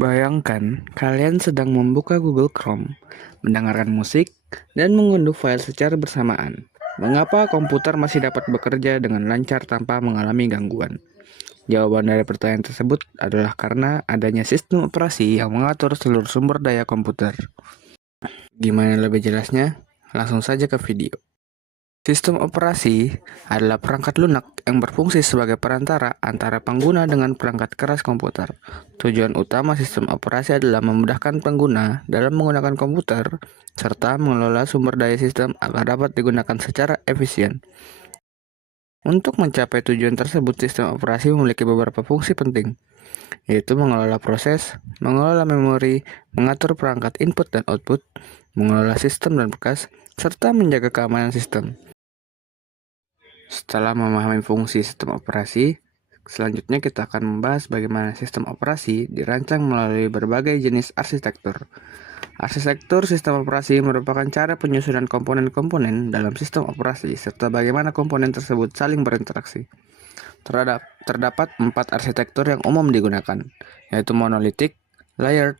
Bayangkan kalian sedang membuka Google Chrome, mendengarkan musik, dan mengunduh file secara bersamaan. Mengapa komputer masih dapat bekerja dengan lancar tanpa mengalami gangguan? Jawaban dari pertanyaan tersebut adalah karena adanya sistem operasi yang mengatur seluruh sumber daya komputer. Gimana lebih jelasnya? Langsung saja ke video. Sistem operasi adalah perangkat lunak yang berfungsi sebagai perantara antara pengguna dengan perangkat keras komputer. Tujuan utama sistem operasi adalah memudahkan pengguna dalam menggunakan komputer serta mengelola sumber daya sistem agar dapat digunakan secara efisien. Untuk mencapai tujuan tersebut, sistem operasi memiliki beberapa fungsi penting, yaitu mengelola proses, mengelola memori, mengatur perangkat input dan output, mengelola sistem dan bekas, serta menjaga keamanan sistem. Setelah memahami fungsi sistem operasi, selanjutnya kita akan membahas bagaimana sistem operasi dirancang melalui berbagai jenis arsitektur. Arsitektur sistem operasi merupakan cara penyusunan komponen-komponen dalam sistem operasi serta bagaimana komponen tersebut saling berinteraksi. Terdapat 4 arsitektur yang umum digunakan, yaitu monolitik, layered,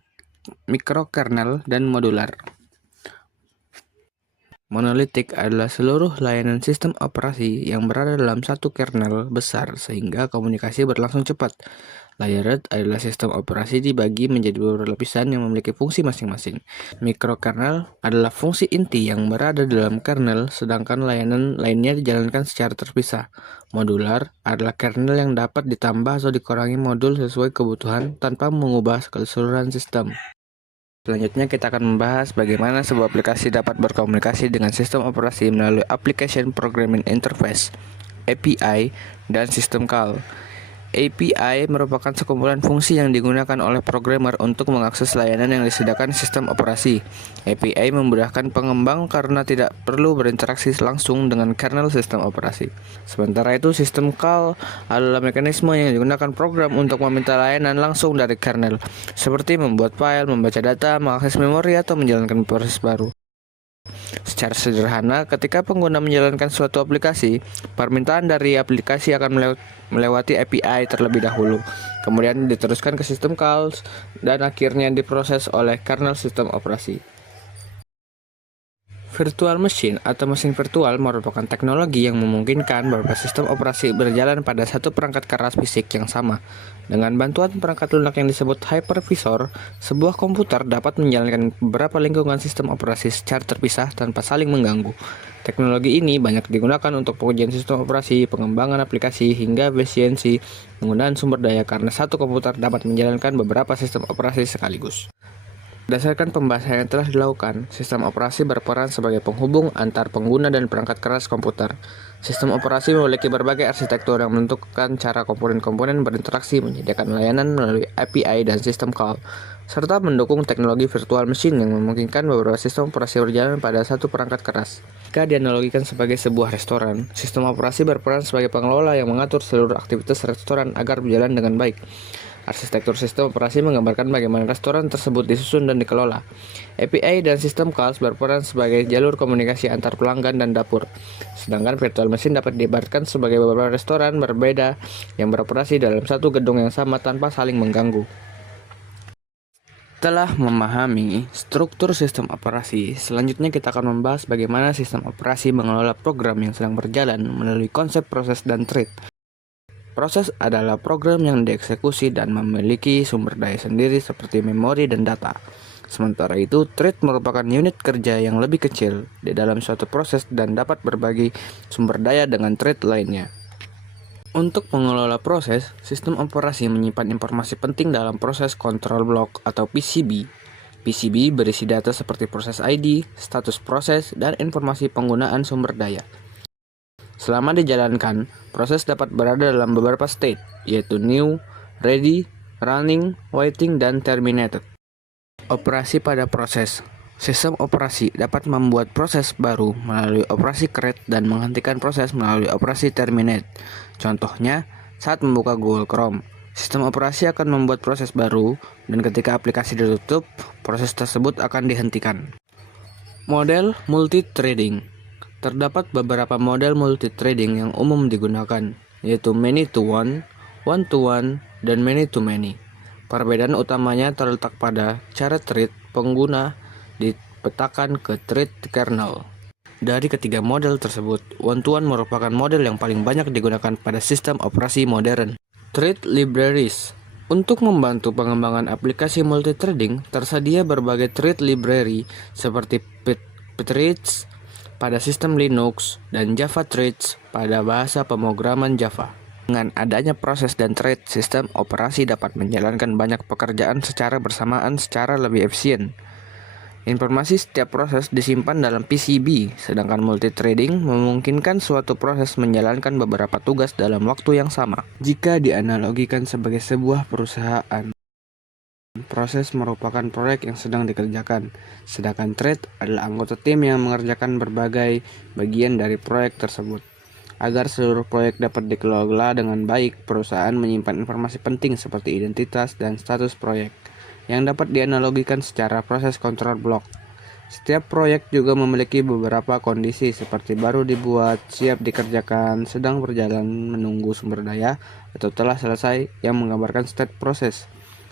microkernel, dan modular. Monolitik adalah seluruh layanan sistem operasi yang berada dalam satu kernel besar sehingga komunikasi berlangsung cepat. Layered adalah sistem operasi dibagi menjadi beberapa lapisan yang memiliki fungsi masing-masing. Microkernel adalah fungsi inti yang berada dalam kernel, sedangkan layanan lainnya dijalankan secara terpisah. Modular adalah kernel yang dapat ditambah atau dikurangi modul sesuai kebutuhan tanpa mengubah keseluruhan sistem. Selanjutnya kita akan membahas bagaimana sebuah aplikasi dapat berkomunikasi dengan sistem operasi melalui Application Programming Interface (API) dan sistem call. API merupakan sekumpulan fungsi yang digunakan oleh programmer untuk mengakses layanan yang disediakan sistem operasi. API memudahkan pengembang karena tidak perlu berinteraksi langsung dengan kernel sistem operasi. Sementara itu, sistem call adalah mekanisme yang digunakan program untuk meminta layanan langsung dari kernel, seperti membuat file, membaca data, mengakses memori, atau menjalankan proses baru. Secara sederhana, ketika pengguna menjalankan suatu aplikasi, permintaan dari aplikasi akan melewati API terlebih dahulu, kemudian diteruskan ke sistem calls, dan akhirnya diproses oleh kernel sistem operasi. Virtual machine atau mesin virtual merupakan teknologi yang memungkinkan beberapa sistem operasi berjalan pada satu perangkat keras fisik yang sama. Dengan bantuan perangkat lunak yang disebut hypervisor, sebuah komputer dapat menjalankan beberapa lingkungan sistem operasi secara terpisah tanpa saling mengganggu. Teknologi ini banyak digunakan untuk pengujian sistem operasi, pengembangan aplikasi, hingga efisiensi penggunaan sumber daya karena satu komputer dapat menjalankan beberapa sistem operasi sekaligus. Berdasarkan pembahasan yang telah dilakukan, sistem operasi berperan sebagai penghubung antar pengguna dan perangkat keras komputer. Sistem operasi memiliki berbagai arsitektur yang menentukan cara komponen-komponen berinteraksi, menyediakan layanan melalui API dan sistem call, serta mendukung teknologi virtual machine yang memungkinkan beberapa sistem operasi berjalan pada satu perangkat keras. Jika dianalogikan sebagai sebuah restoran, sistem operasi berperan sebagai pengelola yang mengatur seluruh aktivitas restoran agar berjalan dengan baik. Arsitektur sistem operasi menggambarkan bagaimana restoran tersebut disusun dan dikelola. API dan sistem calls berperan sebagai jalur komunikasi antar pelanggan dan dapur. Sedangkan virtual machine dapat diibaratkan sebagai beberapa restoran berbeda yang beroperasi dalam satu gedung yang sama tanpa saling mengganggu. Setelah memahami struktur sistem operasi, selanjutnya kita akan membahas bagaimana sistem operasi mengelola program yang sedang berjalan melalui konsep proses dan thread. Proses adalah program yang dieksekusi dan memiliki sumber daya sendiri seperti memori dan data. Sementara itu, thread merupakan unit kerja yang lebih kecil di dalam suatu proses dan dapat berbagi sumber daya dengan thread lainnya. Untuk mengelola proses, sistem operasi menyimpan informasi penting dalam proses control block atau PCB. PCB berisi data seperti proses ID, status proses, dan informasi penggunaan sumber daya. Selama dijalankan, proses dapat berada dalam beberapa state, yaitu new, ready, running, waiting, dan terminated. Operasi pada proses. Sistem operasi dapat membuat proses baru melalui operasi create dan menghentikan proses melalui operasi terminate. Contohnya, saat membuka Google Chrome, sistem operasi akan membuat proses baru, dan ketika aplikasi ditutup, proses tersebut akan dihentikan. Model multithreading. Terdapat beberapa model multithreading yang umum digunakan, yaitu many-to-one, one-to-one, dan many-to-many. Perbedaan utamanya terletak pada cara thread pengguna dipetakan ke thread kernel. Dari ketiga model tersebut, One-to-One merupakan model yang paling banyak digunakan pada sistem operasi modern. Thread libraries. Untuk membantu pengembangan aplikasi multithreading, tersedia berbagai thread library seperti Pthreads pada sistem Linux dan Java Threads pada bahasa pemrograman Java. Dengan adanya proses dan thread, sistem operasi dapat menjalankan banyak pekerjaan secara bersamaan secara lebih efisien. Informasi setiap proses disimpan dalam PCB, sedangkan multithreading memungkinkan suatu proses menjalankan beberapa tugas dalam waktu yang sama. Jika dianalogikan sebagai sebuah perusahaan, proses merupakan proyek yang sedang dikerjakan, sedangkan thread adalah anggota tim yang mengerjakan berbagai bagian dari proyek tersebut. Agar seluruh proyek dapat dikelola dengan baik, perusahaan menyimpan informasi penting seperti identitas dan status proyek, yang dapat dianalogikan secara proses kontrol blok. Setiap proyek juga memiliki beberapa kondisi seperti baru dibuat, siap dikerjakan, sedang berjalan, menunggu sumber daya, atau telah selesai yang menggambarkan state proses.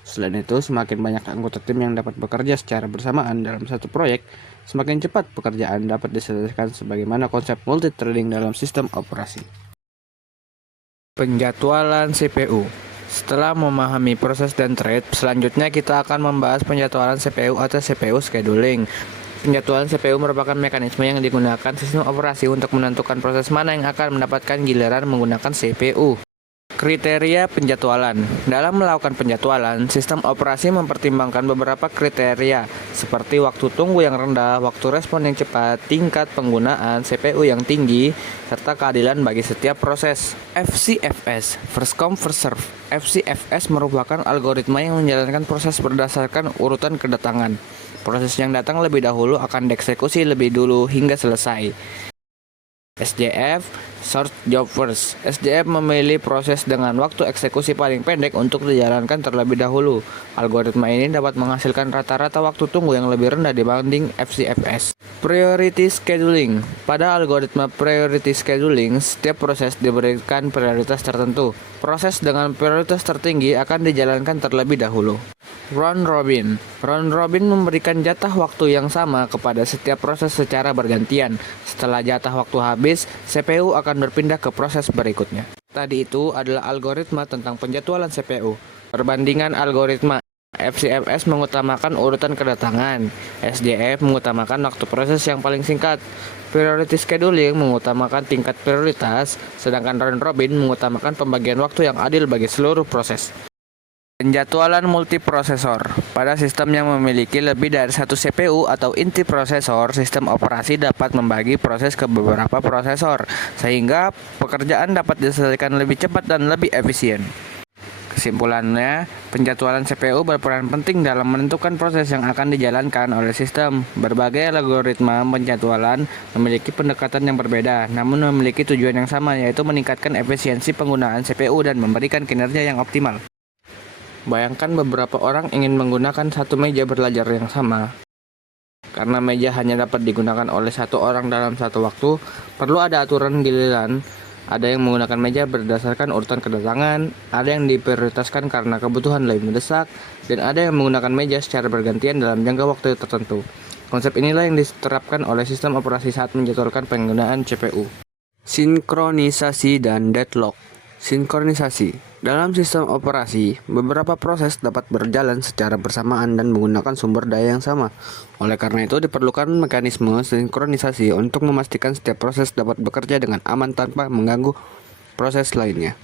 Selain itu, semakin banyak anggota tim yang dapat bekerja secara bersamaan dalam satu proyek, semakin cepat pekerjaan dapat diselesaikan sebagaimana konsep multithreading dalam sistem operasi. Penjadwalan CPU. Setelah memahami proses dan thread, selanjutnya kita akan membahas penjadwalan CPU atau CPU scheduling. Penjadwalan CPU merupakan mekanisme yang digunakan sistem operasi untuk menentukan proses mana yang akan mendapatkan giliran menggunakan CPU. Kriteria penjadwalan. Dalam melakukan penjadwalan, sistem operasi mempertimbangkan beberapa kriteria seperti waktu tunggu yang rendah, waktu respon yang cepat, tingkat penggunaan CPU yang tinggi, serta keadilan bagi setiap proses. FCFS, First Come First Serve. FCFS merupakan algoritma yang menjalankan proses berdasarkan urutan kedatangan. Proses yang datang lebih dahulu akan dieksekusi lebih dulu hingga selesai. SJF, Short Job First. SJF memilih proses dengan waktu eksekusi paling pendek untuk dijalankan terlebih dahulu. Algoritma ini dapat menghasilkan rata-rata waktu tunggu yang lebih rendah dibanding FCFS. Priority Scheduling. Pada algoritma Priority Scheduling, setiap proses diberikan prioritas tertentu. Proses dengan prioritas tertinggi akan dijalankan terlebih dahulu. Round Robin. Round Robin memberikan jatah waktu yang sama kepada setiap proses secara bergantian. Setelah jatah waktu habis, CPU akan berpindah ke proses berikutnya. Tadi itu adalah algoritma tentang penjadwalan CPU. Perbandingan algoritma. FCFS mengutamakan urutan kedatangan. SJF mengutamakan waktu proses yang paling singkat. Priority Scheduling mengutamakan tingkat prioritas, sedangkan Round Robin mengutamakan pembagian waktu yang adil bagi seluruh proses. Penjadwalan multiprosesor. Pada sistem yang memiliki lebih dari satu CPU atau inti prosesor, sistem operasi dapat membagi proses ke beberapa prosesor, sehingga pekerjaan dapat diselesaikan lebih cepat dan lebih efisien. Kesimpulannya, penjadwalan CPU berperan penting dalam menentukan proses yang akan dijalankan oleh sistem. Berbagai algoritma penjadwalan memiliki pendekatan yang berbeda, namun memiliki tujuan yang sama, yaitu meningkatkan efisiensi penggunaan CPU dan memberikan kinerja yang optimal. Bayangkan beberapa orang ingin menggunakan satu meja belajar yang sama. Karena meja hanya dapat digunakan oleh satu orang dalam satu waktu, perlu ada aturan giliran. Ada yang menggunakan meja berdasarkan urutan kedatangan, ada yang diprioritaskan karena kebutuhan lebih mendesak, dan ada yang menggunakan meja secara bergantian dalam jangka waktu tertentu. Konsep inilah yang diterapkan oleh sistem operasi saat menjadwalkan penggunaan CPU. Sinkronisasi dan deadlock. Sinkronisasi. Dalam sistem operasi, beberapa proses dapat berjalan secara bersamaan dan menggunakan sumber daya yang sama. Oleh karena itu, diperlukan mekanisme sinkronisasi untuk memastikan setiap proses dapat bekerja dengan aman tanpa mengganggu proses lainnya.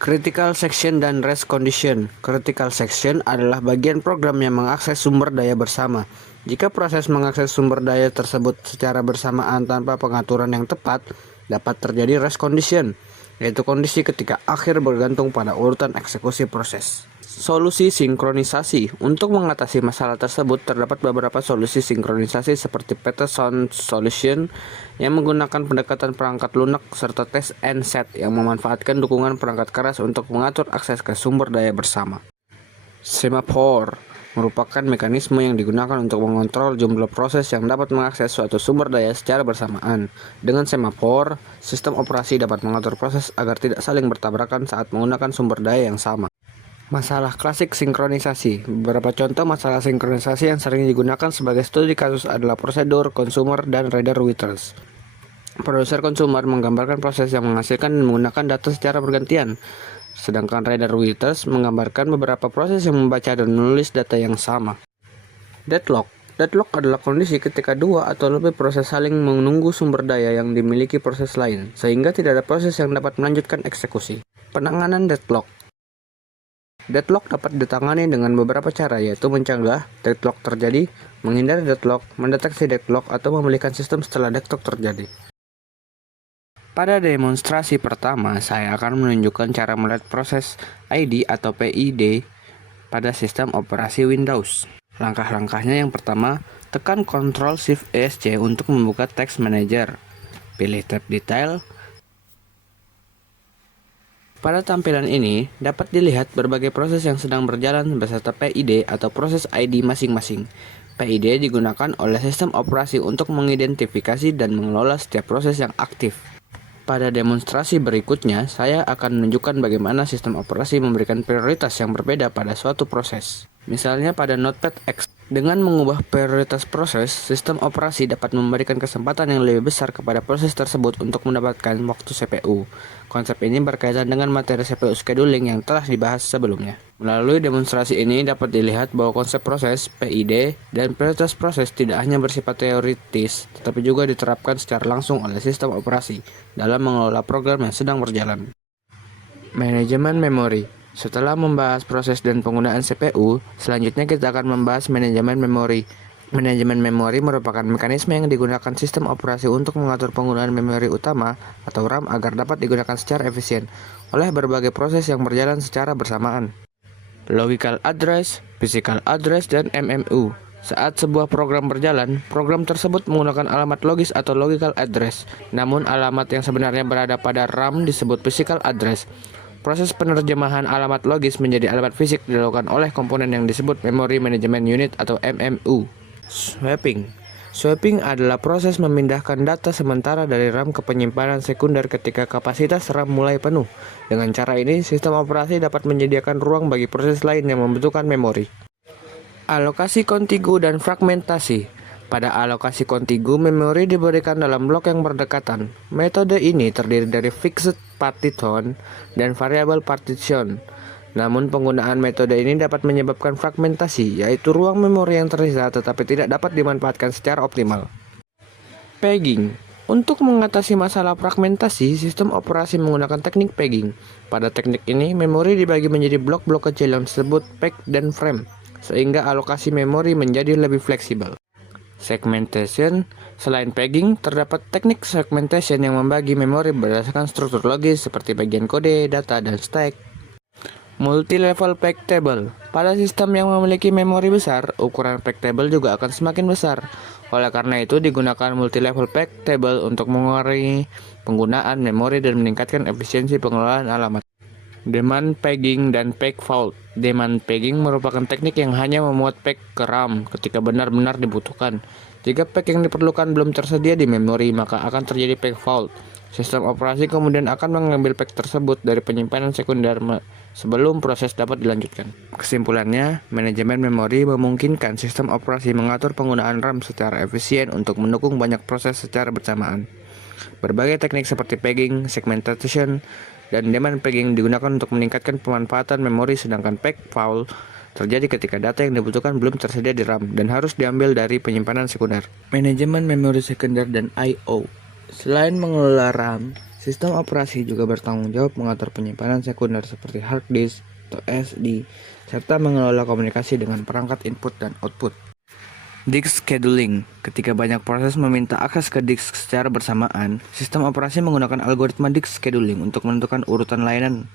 Critical Section dan Rest Condition. Critical Section adalah bagian program yang mengakses sumber daya bersama. Jika proses mengakses sumber daya tersebut secara bersamaan tanpa pengaturan yang tepat, dapat terjadi rest condition, yaitu kondisi ketika akhir bergantung pada urutan eksekusi proses. Solusi sinkronisasi. Untuk mengatasi masalah tersebut, terdapat beberapa solusi sinkronisasi seperti Peterson Solution yang menggunakan pendekatan perangkat lunak serta test and set yang memanfaatkan dukungan perangkat keras untuk mengatur akses ke sumber daya bersama. Semaphore merupakan mekanisme yang digunakan untuk mengontrol jumlah proses yang dapat mengakses suatu sumber daya secara bersamaan. Dengan semaphore, sistem operasi dapat mengatur proses agar tidak saling bertabrakan saat menggunakan sumber daya yang sama. Masalah klasik sinkronisasi. Beberapa contoh masalah sinkronisasi yang sering digunakan sebagai studi kasus adalah prosedur, consumer, dan reader withers. Produser consumer menggambarkan proses yang menghasilkan dan menggunakan data secara bergantian, sedangkan reader withers menggambarkan beberapa proses yang membaca dan menulis data yang sama. Deadlock. Deadlock adalah kondisi ketika dua atau lebih proses saling menunggu sumber daya yang dimiliki proses lain, sehingga tidak ada proses yang dapat melanjutkan eksekusi. Penanganan deadlock. Deadlock dapat ditangani dengan beberapa cara, yaitu mencegah deadlock terjadi, menghindari deadlock, mendeteksi deadlock, atau memulihkan sistem setelah deadlock terjadi. Pada demonstrasi pertama, saya akan menunjukkan cara melihat proses ID atau PID pada sistem operasi Windows. Langkah-langkahnya yang pertama, tekan Ctrl+Shift+ESC untuk membuka Text Manager. Pilih tab detail. Pada tampilan ini, dapat dilihat berbagai proses yang sedang berjalan beserta PID atau proses ID masing-masing. PID digunakan oleh sistem operasi untuk mengidentifikasi dan mengelola setiap proses yang aktif. Pada demonstrasi berikutnya, saya akan menunjukkan bagaimana sistem operasi memberikan prioritas yang berbeda pada suatu proses. Misalnya pada Notepad X, dengan mengubah prioritas proses, sistem operasi dapat memberikan kesempatan yang lebih besar kepada proses tersebut untuk mendapatkan waktu CPU. Konsep ini berkaitan dengan materi CPU scheduling yang telah dibahas sebelumnya. Melalui demonstrasi ini dapat dilihat bahwa konsep proses, PID, dan prioritas proses tidak hanya bersifat teoritis, tetapi juga diterapkan secara langsung oleh sistem operasi dalam mengelola program yang sedang berjalan. Manajemen memori. Setelah membahas proses dan penggunaan CPU, selanjutnya kita akan membahas manajemen memori. Manajemen memori merupakan mekanisme yang digunakan sistem operasi untuk mengatur penggunaan memori utama atau RAM agar dapat digunakan secara efisien oleh berbagai proses yang berjalan secara bersamaan. Logical address, physical address, dan MMU. Saat sebuah program berjalan, program tersebut menggunakan alamat logis atau logical address. Namun alamat yang sebenarnya berada pada RAM disebut physical address. Proses penerjemahan alamat logis menjadi alamat fisik dilakukan oleh komponen yang disebut Memory Management Unit atau MMU. Swapping. Swapping adalah proses memindahkan data sementara dari RAM ke penyimpanan sekunder ketika kapasitas RAM mulai penuh. Dengan cara ini, sistem operasi dapat menyediakan ruang bagi proses lain yang membutuhkan memori. Alokasi kontigu dan fragmentasi. Pada alokasi kontigu, memori diberikan dalam blok yang berdekatan. Metode ini terdiri dari fixed partition dan variable partition. Namun penggunaan metode ini dapat menyebabkan fragmentasi, yaitu ruang memori yang tersisa tetapi tidak dapat dimanfaatkan secara optimal. Pegging. Untuk mengatasi masalah fragmentasi, sistem operasi menggunakan teknik pegging. Pada teknik ini, memori dibagi menjadi blok-blok kecil yang disebut peg dan frame, sehingga alokasi memori menjadi lebih fleksibel. Segmentation. Selain pegging, terdapat teknik segmentation yang membagi memori berdasarkan struktur logis seperti bagian kode, data, dan stack. Multi-level peg table. Pada sistem yang memiliki memori besar, ukuran peg table juga akan semakin besar. Oleh karena itu, digunakan multi-level peg table untuk mengurangi penggunaan memori dan meningkatkan efisiensi pengelolaan alamat. Demand pegging dan peg fault. Demand pegging merupakan teknik yang hanya memuat peg ke RAM ketika benar-benar dibutuhkan. Jika peg yang diperlukan belum tersedia di memori, maka akan terjadi peg fault. Sistem operasi kemudian akan mengambil peg tersebut dari penyimpanan sekunder sebelum proses dapat dilanjutkan. Kesimpulannya, manajemen memori memungkinkan sistem operasi mengatur penggunaan RAM secara efisien untuk mendukung banyak proses secara bersamaan. Berbagai teknik seperti pegging, segmentation, dan demand pegging digunakan untuk meningkatkan pemanfaatan memori, sedangkan peg fault terjadi ketika data yang dibutuhkan belum tersedia di RAM dan harus diambil dari penyimpanan sekunder. Manajemen memori sekunder dan I/O. Selain mengelola RAM, sistem operasi juga bertanggung jawab mengatur penyimpanan sekunder seperti hard disk atau SD, serta mengelola komunikasi dengan perangkat input dan output. Disk scheduling. Ketika banyak proses meminta akses ke disk secara bersamaan, sistem operasi menggunakan algoritma disk scheduling untuk menentukan urutan layanan.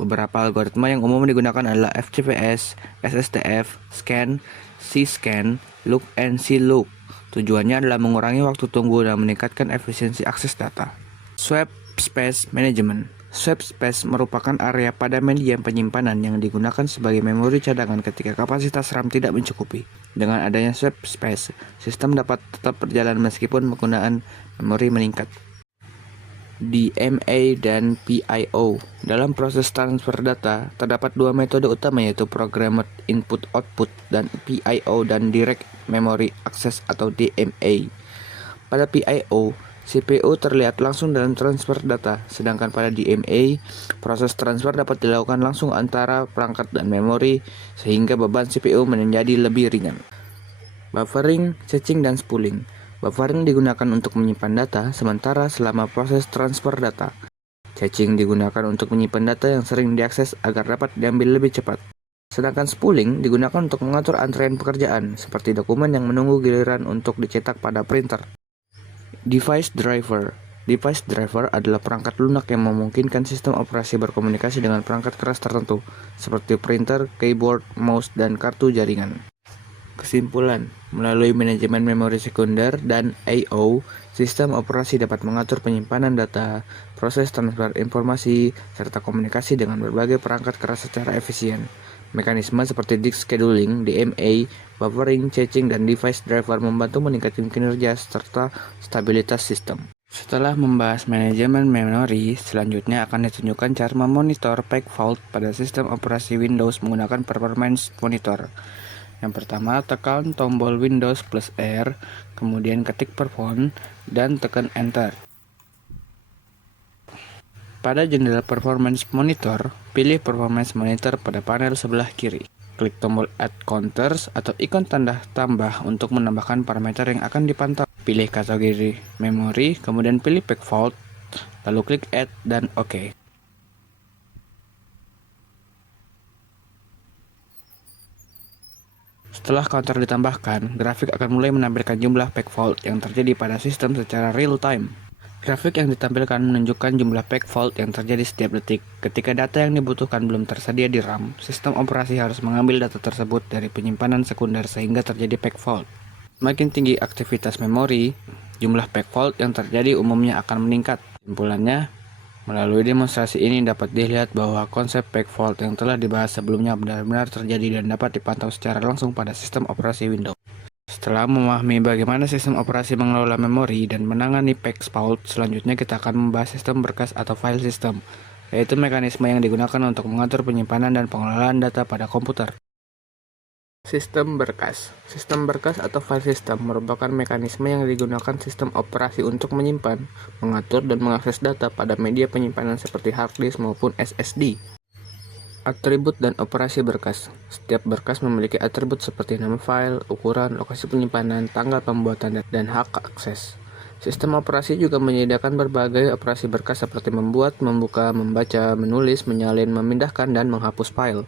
Beberapa algoritma yang umum digunakan adalah FCPS, SSTF, Scan, C-Scan, Look, and C-Look. Tujuannya adalah mengurangi waktu tunggu dan meningkatkan efisiensi akses data. Swap Space Management. Swap space merupakan area pada medium penyimpanan yang digunakan sebagai memori cadangan ketika kapasitas RAM tidak mencukupi. Dengan adanya swap space, sistem dapat tetap berjalan meskipun penggunaan memori meningkat. DMA dan PIO. Dalam proses transfer data, terdapat dua metode utama yaitu Programmed Input Output dan PIO dan Direct Memory Access atau DMA. Pada PIO, CPU terlihat langsung dalam transfer data, sedangkan pada DMA, proses transfer dapat dilakukan langsung antara perangkat dan memori, sehingga beban CPU menjadi lebih ringan. Buffering, caching, dan spooling. Buffering digunakan untuk menyimpan data sementara selama proses transfer data. Caching digunakan untuk menyimpan data yang sering diakses agar dapat diambil lebih cepat. Sedangkan spooling digunakan untuk mengatur antrean pekerjaan, seperti dokumen yang menunggu giliran untuk dicetak pada printer. Device driver. Device driver adalah perangkat lunak yang memungkinkan sistem operasi berkomunikasi dengan perangkat keras tertentu, seperti printer, keyboard, mouse, dan kartu jaringan. Kesimpulan, melalui manajemen memori sekunder dan I/O, sistem operasi dapat mengatur penyimpanan data, proses transfer informasi, serta komunikasi dengan berbagai perangkat keras secara efisien. Mekanisme seperti disk scheduling, DMA, buffering, caching, dan device driver membantu meningkatkan kinerja serta stabilitas sistem. Setelah membahas manajemen memori, selanjutnya akan ditunjukkan cara memonitor page fault pada sistem operasi Windows menggunakan Performance Monitor. Yang pertama, tekan tombol Windows plus R, kemudian ketik perform, dan tekan Enter. Pada jendela Performance Monitor, pilih Performance Monitor pada panel sebelah kiri. Klik tombol Add Counters atau ikon tanda tambah untuk menambahkan parameter yang akan dipantau. Pilih kategori memori, kemudian pilih Page Fault, lalu klik Add dan OK. Setelah counter ditambahkan, grafik akan mulai menampilkan jumlah page fault yang terjadi pada sistem secara real time. Grafik yang ditampilkan menunjukkan jumlah page fault yang terjadi setiap detik. Ketika data yang dibutuhkan belum tersedia di RAM, sistem operasi harus mengambil data tersebut dari penyimpanan sekunder sehingga terjadi page fault. Makin tinggi aktivitas memori, jumlah page fault yang terjadi umumnya akan meningkat. Kesimpulannya, melalui demonstrasi ini dapat dilihat bahwa konsep page fault yang telah dibahas sebelumnya benar-benar terjadi dan dapat dipantau secara langsung pada sistem operasi Windows. Setelah memahami bagaimana sistem operasi mengelola memori dan menangani page fault, selanjutnya kita akan membahas sistem berkas atau file system, yaitu mekanisme yang digunakan untuk mengatur penyimpanan dan pengelolaan data pada komputer. Sistem berkas. Sistem berkas atau file system merupakan mekanisme yang digunakan sistem operasi untuk menyimpan, mengatur, dan mengakses data pada media penyimpanan seperti hard disk maupun SSD. Atribut dan operasi berkas. Setiap berkas memiliki atribut seperti nama file, ukuran, lokasi penyimpanan, tanggal pembuatan, dan hak akses. Sistem operasi juga menyediakan berbagai operasi berkas seperti membuat, membuka, membaca, menulis, menyalin, memindahkan, dan menghapus file.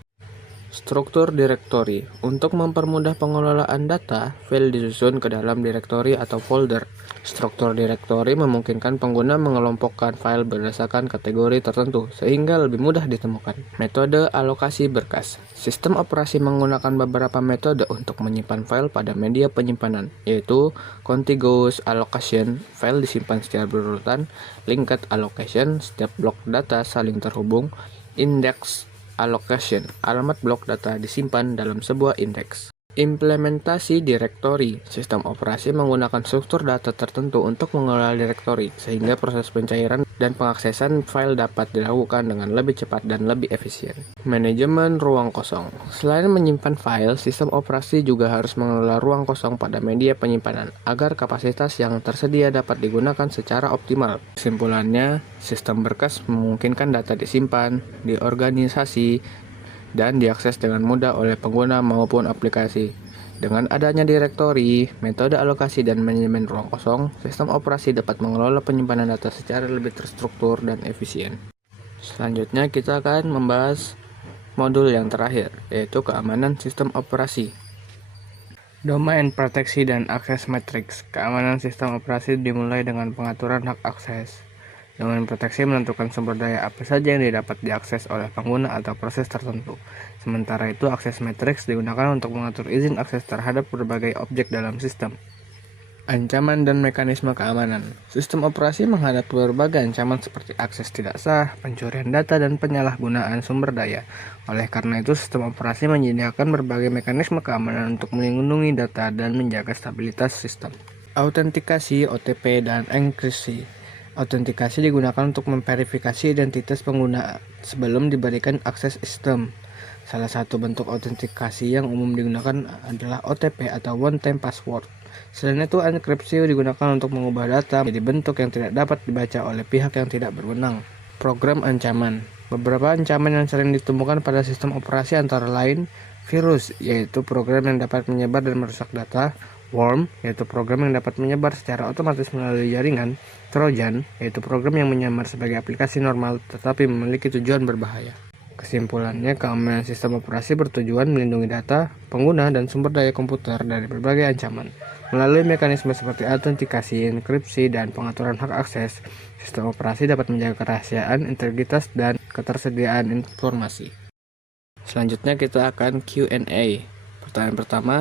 Struktur direktori. Untuk mempermudah pengelolaan data, file disusun ke dalam direktori atau folder. Struktur direktori memungkinkan pengguna mengelompokkan file berdasarkan kategori tertentu, sehingga lebih mudah ditemukan. Metode alokasi berkas. Sistem operasi menggunakan beberapa metode untuk menyimpan file pada media penyimpanan, yaitu contiguous allocation, file disimpan secara berurutan, linked allocation, setiap blok data saling terhubung, index allocation, alamat blok data disimpan dalam sebuah indeks. Implementasi direktori. Sistem operasi menggunakan struktur data tertentu untuk mengelola direktori, sehingga proses pencairan dan pengaksesan file dapat dilakukan dengan lebih cepat dan lebih efisien. Manajemen ruang kosong. Selain menyimpan file, sistem operasi juga harus mengelola ruang kosong pada media penyimpanan, agar kapasitas yang tersedia dapat digunakan secara optimal. Kesimpulannya, sistem berkas memungkinkan data disimpan, diorganisasi, dan diakses dengan mudah oleh pengguna maupun aplikasi. Dengan adanya direktori, metode alokasi, dan manajemen ruang kosong, sistem operasi dapat mengelola penyimpanan data secara lebih terstruktur dan efisien. Selanjutnya kita akan membahas modul yang terakhir, yaitu keamanan sistem operasi. Domain proteksi dan akses matriks. Keamanan sistem operasi dimulai dengan pengaturan hak akses. Domain proteksi menentukan sumber daya apa saja yang dapat diakses oleh pengguna atau proses tertentu. Sementara itu, akses matriks digunakan untuk mengatur izin akses terhadap berbagai objek dalam sistem. Ancaman dan mekanisme keamanan. Sistem operasi menghadapi berbagai ancaman seperti akses tidak sah, pencurian data, dan penyalahgunaan sumber daya. Oleh karena itu, sistem operasi menyediakan berbagai mekanisme keamanan untuk melindungi data dan menjaga stabilitas sistem. Autentikasi, OTP, dan enkripsi. Autentikasi digunakan untuk memverifikasi identitas pengguna sebelum diberikan akses sistem. Salah satu bentuk autentikasi yang umum digunakan adalah OTP atau One Time Password. Selain itu, enkripsi digunakan untuk mengubah data menjadi bentuk yang tidak dapat dibaca oleh pihak yang tidak berwenang. Program ancaman. Beberapa ancaman yang sering ditemukan pada sistem operasi antara lain virus, yaitu program yang dapat menyebar dan merusak data; worm, yaitu program yang dapat menyebar secara otomatis melalui jaringan; trojan, yaitu program yang menyamar sebagai aplikasi normal tetapi memiliki tujuan berbahaya. Kesimpulannya, keamanan sistem operasi bertujuan melindungi data, pengguna, dan sumber daya komputer dari berbagai ancaman. Melalui mekanisme seperti autentikasi, enkripsi, dan pengaturan hak akses, sistem operasi dapat menjaga kerahasiaan, integritas, dan ketersediaan informasi. Selanjutnya kita akan Q&A. Pertanyaan pertama,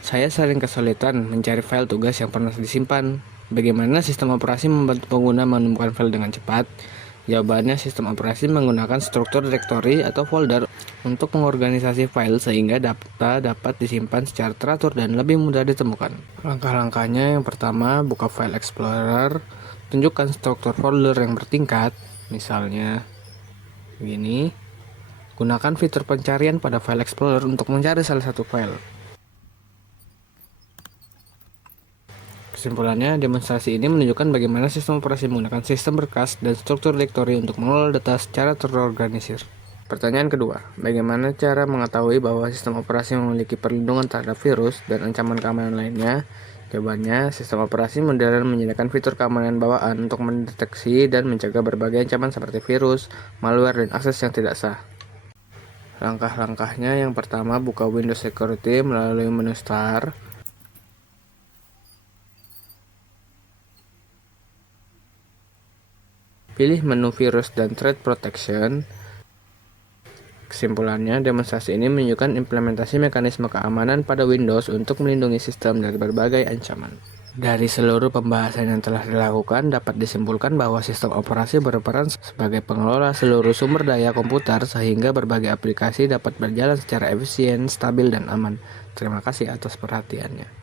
saya sering kesulitan mencari file tugas yang pernah disimpan. Bagaimana sistem operasi membantu pengguna menemukan file dengan cepat? Jawabannya, sistem operasi menggunakan struktur direktori atau folder untuk mengorganisasi file sehingga data dapat disimpan secara teratur dan lebih mudah ditemukan. Langkah-langkahnya, yang pertama, buka File Explorer, tunjukkan struktur folder yang bertingkat, misalnya begini. Gunakan fitur pencarian pada File Explorer untuk mencari salah satu file. Kesimpulannya, demonstrasi ini menunjukkan bagaimana sistem operasi menggunakan sistem berkas dan struktur direktori untuk mengelola data secara terorganisir. Pertanyaan kedua, bagaimana cara mengetahui bahwa sistem operasi memiliki perlindungan terhadap virus dan ancaman keamanan lainnya? Jawabannya, sistem operasi modern menyediakan fitur keamanan bawaan untuk mendeteksi dan mencegah berbagai ancaman seperti virus, malware, dan akses yang tidak sah. Langkah-langkahnya, yang pertama, buka Windows Security melalui menu Start. Pilih menu Virus dan Threat Protection. Kesimpulannya, demonstrasi ini menunjukkan implementasi mekanisme keamanan pada Windows untuk melindungi sistem dari berbagai ancaman. Dari seluruh pembahasan yang telah dilakukan, dapat disimpulkan bahwa sistem operasi berperan sebagai pengelola seluruh sumber daya komputer sehingga berbagai aplikasi dapat berjalan secara efisien, stabil, dan aman. Terima kasih atas perhatiannya.